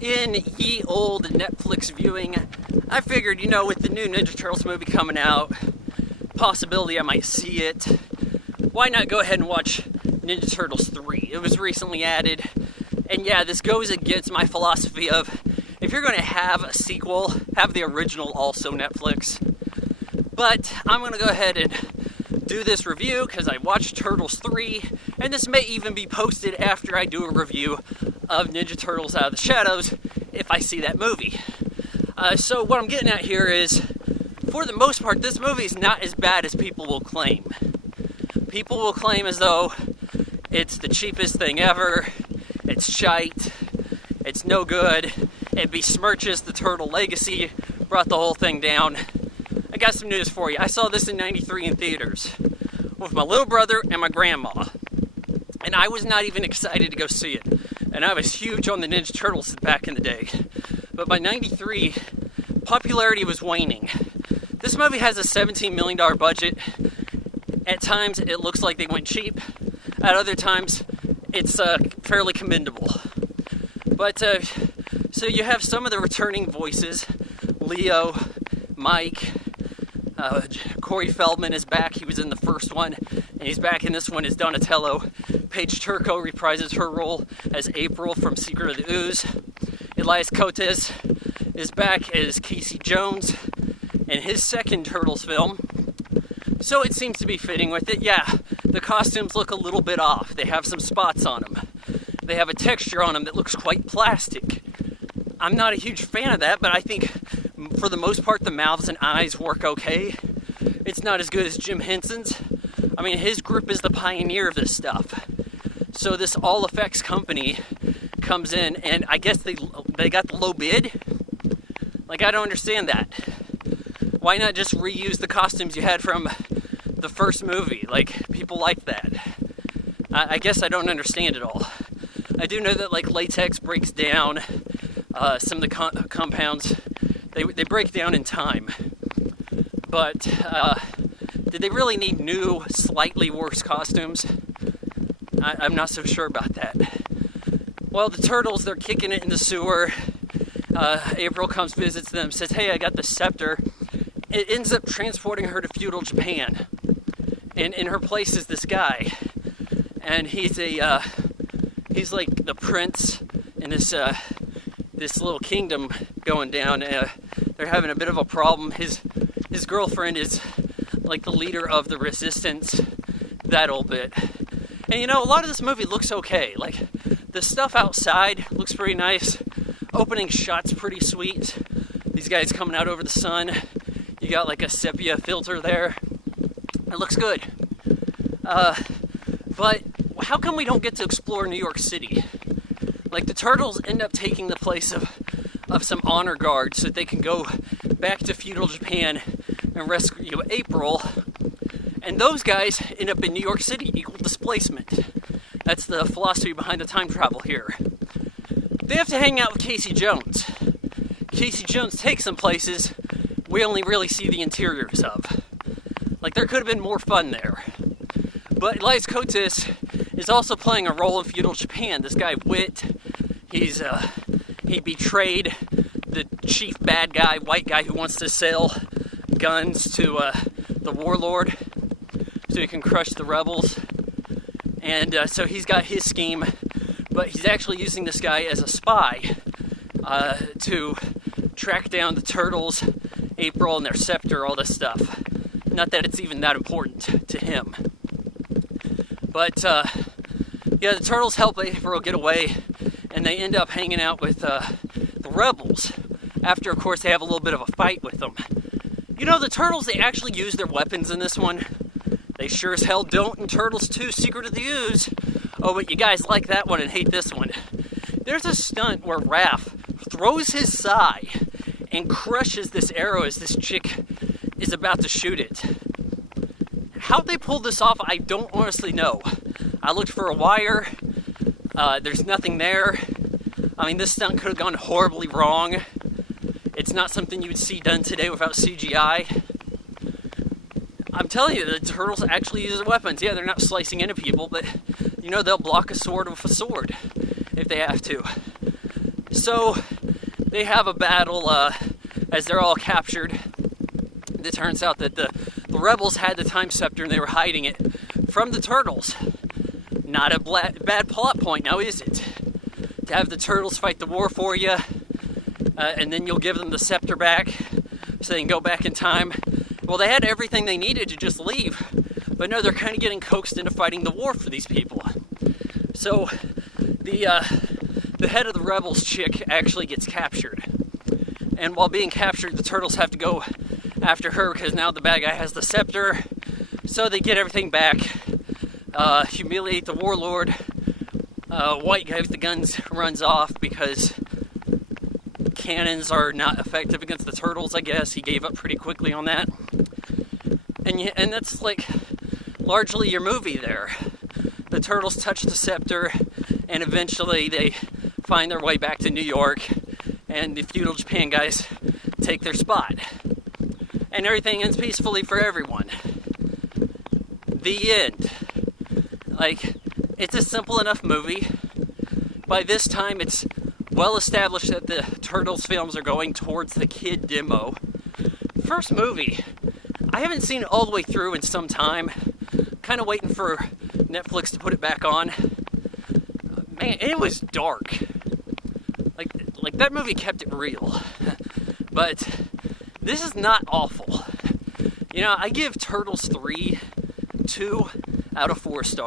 In ye old Netflix viewing, I figured, with the new Ninja Turtles movie coming out, possibility I might see it, why not go ahead and watch Ninja Turtles 3? It was recently added, and yeah, this goes against my philosophy of, if you're going to have a sequel, have the original also Netflix. But I'm going to go ahead and do this review because I watched Turtles 3, and this may even be posted after I do a review of Ninja Turtles Out of the Shadows if I see that movie. So what I'm getting at here is, for the most part, this movie is not as bad as people will claim. People will claim as though it's the cheapest thing ever, it's shite, it's no good, it besmirches the Turtle legacy, brought the whole thing down. I got some news for you. I saw this in '93 in theaters with my little brother and my grandma, and I was not even excited to go see it. And I was huge on the Ninja Turtles back in the day. But by '93, popularity was waning. This movie has a $17 million budget. At times, it looks like they went cheap. At other times, it's fairly commendable. But, so you have some of the returning voices. Leo, Mike, Corey Feldman is back. He was in the first one, and he's back in this one as Donatello. Paige Turco reprises her role as April from Secret of the Ooze. Elias Cotes is back as Casey Jones in his second Turtles film. So it seems to be fitting with it. Yeah, the costumes look a little bit off. They have some spots on them. They have a texture on them that looks quite plastic. I'm not a huge fan of that, but I think for the most part the mouths and eyes work okay. It's not as good as Jim Henson's. I mean, his group is the pioneer of this stuff. So this all effects company comes in, and I guess they got the low bid. Like, I don't understand that. Why not just reuse the costumes you had from the first movie? Like, people like that. I guess I don't understand it all. I do know that, like, latex breaks down. Some of the compounds, they break down in time. But did they really need new, slightly worse costumes? I'm not so sure about that. Well, the Turtles, they're kicking it in the sewer. April comes, visits them, says, hey, I got the scepter. It ends up transporting her to feudal Japan. And in her place is this guy. And he's like the prince in this little kingdom going down. They're having a bit of a problem. His girlfriend is like the leader of the resistance, that old bit. And a lot of this movie looks okay. Like, the stuff outside looks pretty nice. Opening shot's pretty sweet. These guys coming out over the sun. You got like a sepia filter there. It looks good. But how come we don't get to explore New York City? Like, the Turtles end up taking the place of some honor guards so that they can go back to feudal Japan and rescue April. And those guys end up in New York City, equal displacement. That's the philosophy behind the time travel here. They have to hang out with Casey Jones. Casey Jones takes them places we only really see the interiors of. Like, there could have been more fun there. But Elias Cotes is also playing a role in feudal Japan. This guy, Wit, he betrayed the chief bad guy, white guy who wants to sell guns to the warlord so he can crush the rebels. And so he's got his scheme, but he's actually using this guy as a spy to track down the Turtles, April, and their scepter, all this stuff. Not that it's even that important to him. But, yeah, the Turtles help April get away, and they end up hanging out with the rebels, after, of course, they have a little bit of a fight with them. The Turtles, they actually use their weapons in this one. They sure as hell don't in Turtles 2, Secret of the Ooze. Oh, but you guys like that one and hate this one. There's a stunt where Raph throws his sai and crushes this arrow as this chick is about to shoot it. How they pulled this off, I don't honestly know. I looked for a wire. There's nothing there. I mean, this stunt could have gone horribly wrong. It's not something you would see done today without CGI. I'm telling you, the Turtles actually use weapons. Yeah, they're not slicing into people, but, they'll block a sword with a sword if they have to. So they have a battle as they're all captured. It turns out that the rebels had the time scepter and they were hiding it from the turtles. Not a bad plot point, now is it? To have the turtles fight the war for you, and then you'll give them the scepter back so they can go back in time. Well, they had everything they needed to just leave, but no, they're kind of getting coaxed into fighting the war for these people. So the head of the rebels chick actually gets captured, and while being captured, the turtles have to go after her because now the bad guy has the scepter. So they get everything back, humiliate the warlord. White guy with the guns runs off because cannons are not effective against the turtles, I guess. He gave up pretty quickly on that. And that's like largely your movie there. The turtles touch the scepter, and eventually they find their way back to New York, and the feudal Japan guys take their spot. And everything ends peacefully for everyone. The end. Like, it's a simple enough movie. By this time, it's well established that the Turtles films are going towards the kid demo. First movie, I haven't seen it all the way through in some time. Kind of waiting for Netflix to put it back on. Man, it was dark. Like that movie kept it real. But this is not awful. You know, I give Turtles 3 2 out of 4 stars.